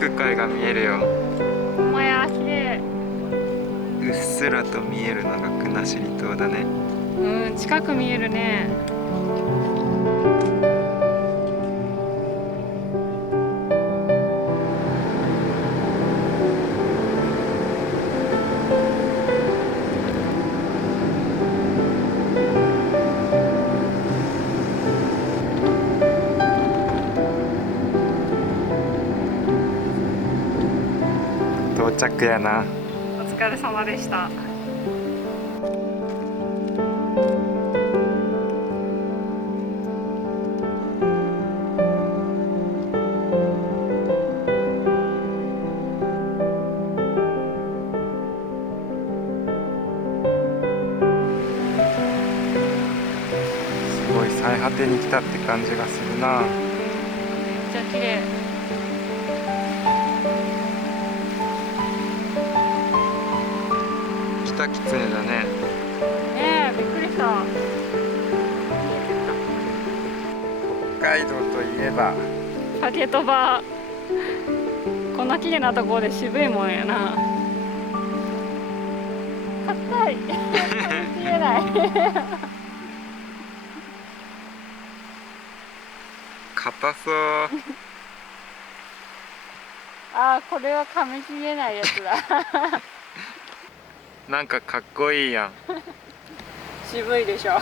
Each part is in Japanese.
ク海が見えるよ。ほんまや、綺麗。うっすらと見えるのが国後島だね。うん、近く見えるね。到着やな。お疲れ様でした。すごい最果てに来たって感じがするな。めっちゃ綺麗。北キツネだね。ねえ、びっくりした。北海道といえば竹とば。こんな綺麗なところで渋いもんやな。硬い。噛み切れない。硬そう。あー、これは噛み切れないやつだ。なんかかっこいいやん。渋いでしょ。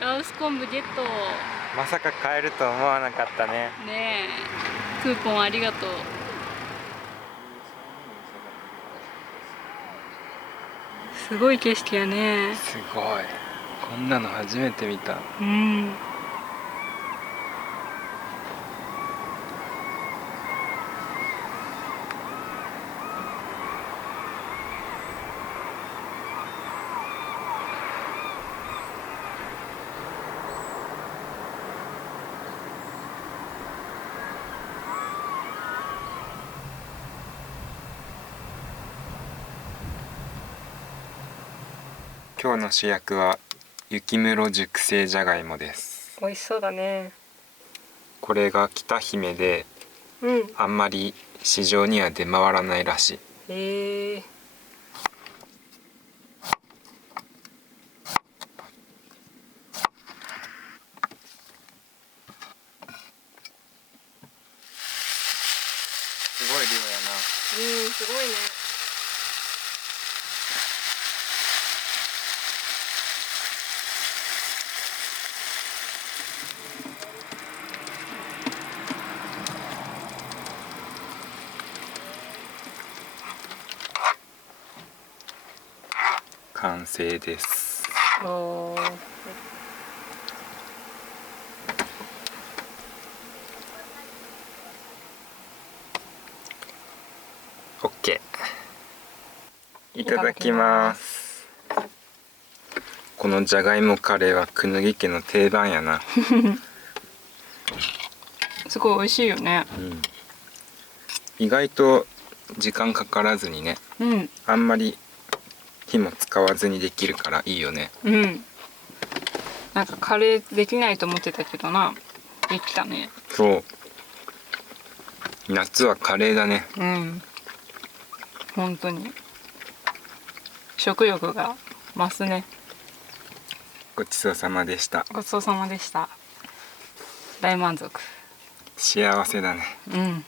羅臼昆布ゲット。まさか買えると思わなかったね。ねえ、クーポンありがとう。すごい景色やね。すごい。こんなの初めて見た。うん。今日の主役は雪室熟成じゃがいもです。美味しそうだね。これが北姫で、うん。あんまり市場には出回らないらしい。へえ。すごい量やな。うん、すごいね。完成です。おー。オッケー。いただきます。このじゃがいもカレーはくぬぎ家の定番やな。すごい美味しいよね。うん、意外と時間かからずにね、うん。あんまり火も使わずにできるからいいよね。うん。なんかカレーできないと思ってたけどな。できたね。そう。夏はカレーだね。うん。本当に。食欲が増すね。ごちそうさまでした。ごちそうさまでした。大満足。幸せだね。うん。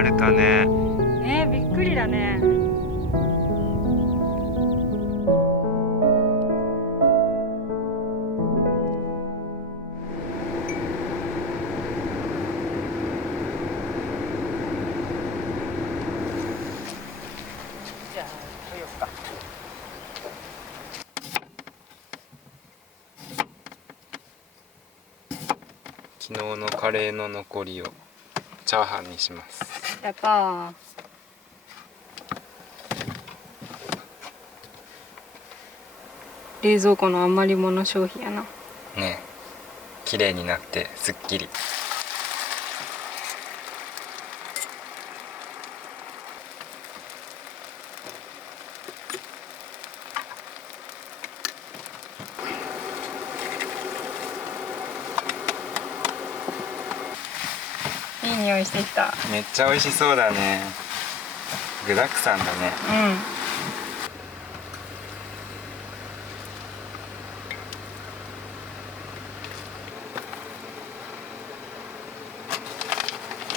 まれたね。ね、びっくりだね。じゃあ食べようか。昨日のカレーの残りをチャーハンにします。やったー。冷蔵庫の余り物消費やな。ね、綺麗になってすっきり。いい匂いしてきた。めっちゃ美味しそうだね。具だくさんだね。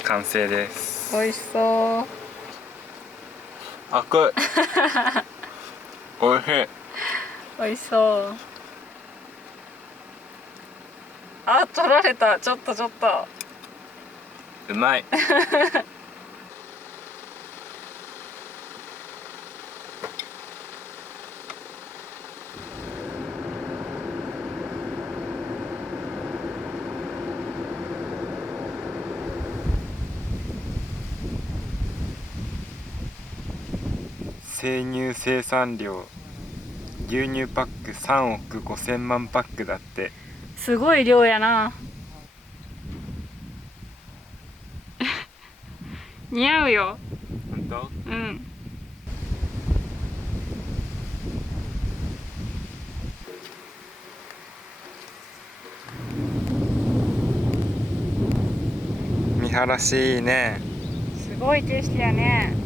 うん。完成です。美味しそう。赤い。美味しい。美味しそう。あ、取られた。ちょっと。うまい。生乳生産量牛乳パック3億5,000万パックだって。すごい量やな。似合うよ。本当？うん。見晴らしいいね。すごい景色やね。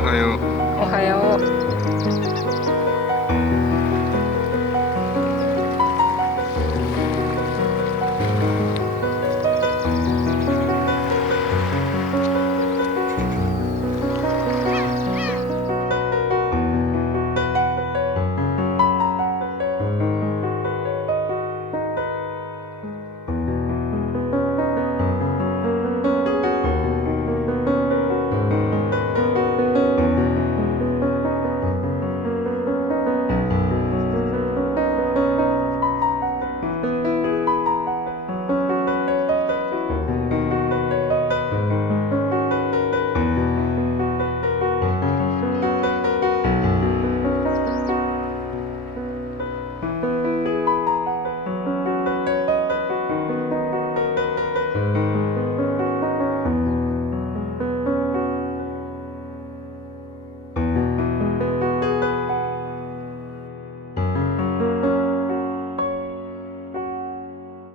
おはよう。おはよう。